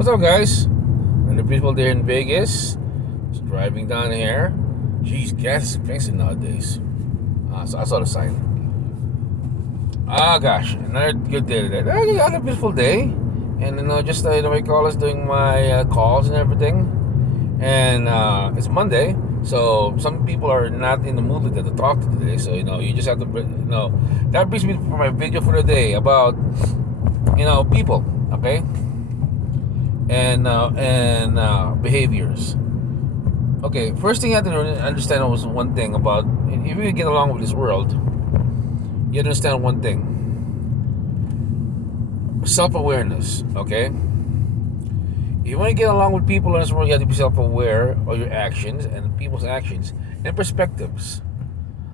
What's up, guys? Another beautiful day in Vegas. Just driving down here. Jeez, gas is expensive nowadays. So I saw the sign. Gosh, another good day today. Another beautiful day, and just we call us doing my calls and everything. And it's Monday, so some people are not in the mood to talk to today. So you just have to that brings me for my video for the day about people, okay, and behaviors. Okay, first thing you have to understand was one thing about if you get along with this world, you understand one thing: self-awareness. Okay, if you want to get along with people in this world, you have to be self-aware of your actions and people's actions and perspectives.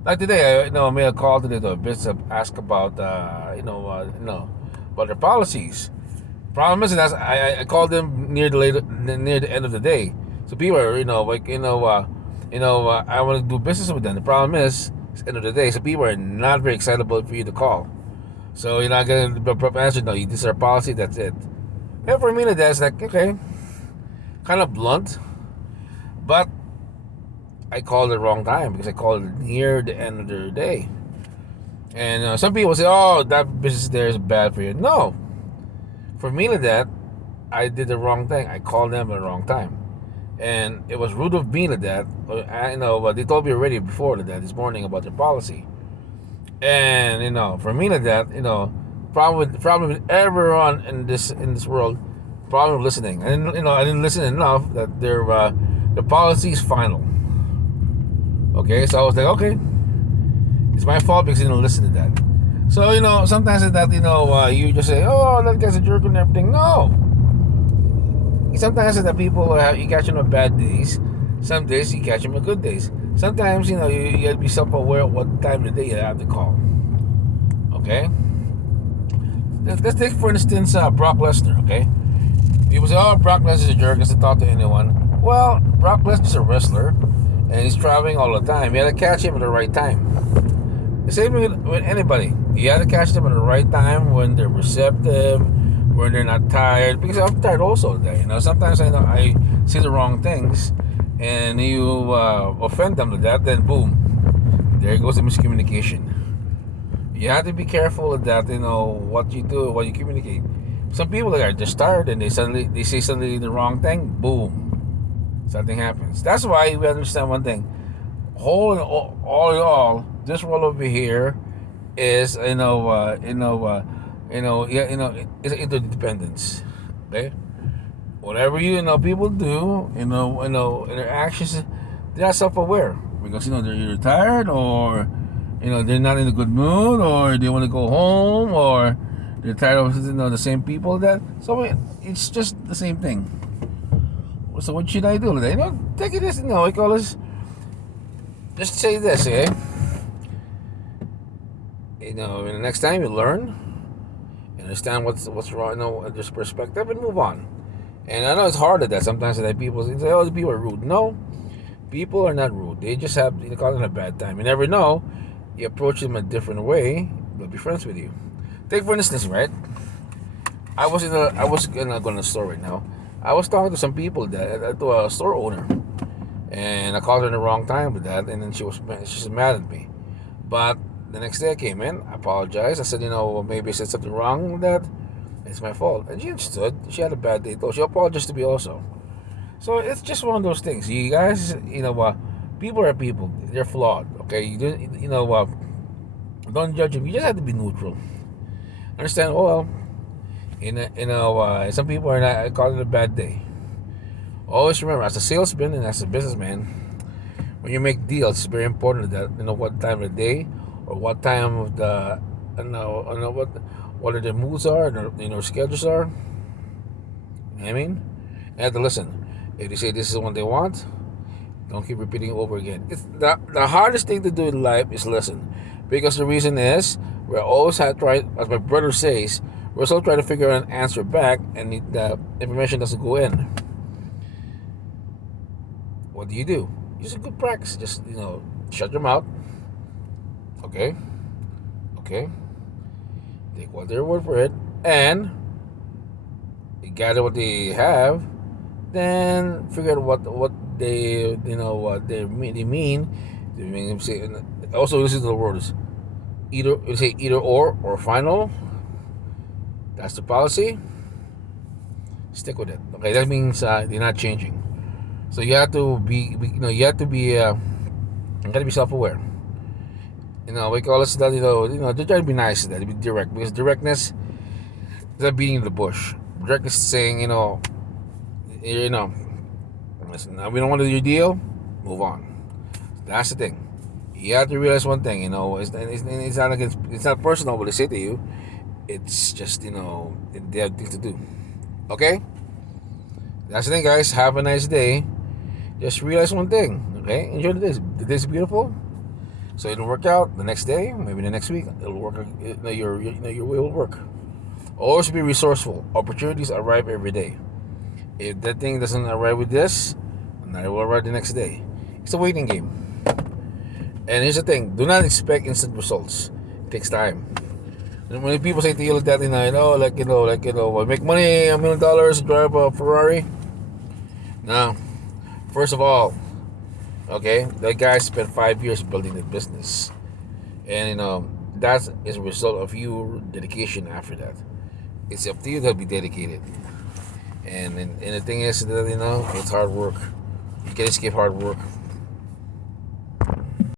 Like today, I made a call today to a business ask about about their policies. Problem is that I called them near the end of the day, so people are I want to do business with them. The problem is it's the end of the day, so people are not very excitable for you to call. So you're not gonna answer. No, this is our policy. That's it. And for me, that's like okay, kind of blunt, but I called it the wrong time because I called it near the end of the day. And some people say, "Oh, that business there is bad for you." No, for me, that I did the wrong thing. I called them at the wrong time, and it was rude of me to that. But they told me already before that this morning about their policy, and for me to that, problem with everyone in this world, problem with listening. I didn't listen enough that their policy is final. Okay, so I was like, okay, it's my fault because I didn't listen to that. So sometimes that you just say, oh, that guy's a jerk and everything. No, sometimes that people you catch them on bad days. Some days you catch them on good days. Sometimes you gotta be self-aware of what time of the day you have to call. Okay, let's take for instance Brock Lesnar. Okay, people say, oh, Brock Lesnar's a jerk, doesn't talk to anyone. Well, Brock Lesnar's a wrestler, and he's traveling all the time. You had to catch him at the right time. The same with anybody. You have to catch them at the right time when they're receptive, when they're not tired. Because I'm tired also today. Sometimes I say the wrong things, and you offend them to that. Then boom, there goes the miscommunication. You have to be careful of that. What you do, what you communicate. Some people are just tired, and they say suddenly the wrong thing. Boom, something happens. That's why we understand one thing. All in all, this world over here is yeah, it's interdependence. Okay, whatever people do, in their actions, they are self-aware because they're either tired or they're not in a good mood or they want to go home or they're tired of the same people that. So it's just the same thing. So what should I do today? Take it as we call this. Just say this, okay? The next time you learn, understand what's wrong, just perspective, and move on. And I know it's hard at that. Sometimes that people say, "Oh, the people are rude." No, people are not rude. They just have caught in a bad time. You never know. You approach them a different way, they'll be friends with you. Take for instance, right? I was gonna go to the store right now. I was talking to some people to a store owner, and I called her in the wrong time with that, and then she's mad at me. But the next day I came in, I apologized. I said, maybe I said something wrong with that. It's my fault. And she understood. She had a bad day though. She apologized to me also. So it's just one of those things. You guys, people are people. They're flawed. Okay, don't judge them. You just have to be neutral. Understand? Oh well, some people are not. I call it a bad day. Always remember, as a salesman and as a businessman, when you make deals, it's very important that what time of the day or what time of the what are their moods are and schedules are. You know what I mean? You have to listen. If they say this is what they want, don't keep repeating it over again. It's the hardest thing to do in life is listen, because the reason is we're always trying, as my brother says, we're still trying to figure out an answer back, and the information doesn't go in. What do? Just a good practice. Just shut your mouth. Okay, okay. Take what their word for it, and gather what they have, then figure out what they what they mean. They mean say, also listen to the words either say either or final. That's the policy. Stick with it. Okay, that means you're not changing. So you have to you have to be you gotta be self-aware. We call it that. They try to be nice to that, to be direct, because directness is not beating the bush. Directness is saying, you know, listen, we don't want to do your deal. Move on. That's the thing. You have to realize one thing. It's not against, it's not personal what they say to you. It's just they have things to do. Okay. That's the thing, guys. Have a nice day. Just realize one thing. Okay. Enjoy the day. The day's beautiful. So it'll work out the next day, maybe the next week. It'll work. Your way will work. Always be resourceful. Opportunities arrive every day. If that thing doesn't arrive with this, then it will arrive the next day. It's a waiting game. And here's the thing: do not expect instant results. It takes time. And when people say to you like that, I make money $1 million, drive a Ferrari. Now, first of all, okay, that guy spent 5 years building the business, and that is a result of your dedication. After that, it's up to you to be dedicated. And the thing is that it's hard work. You can't escape hard work.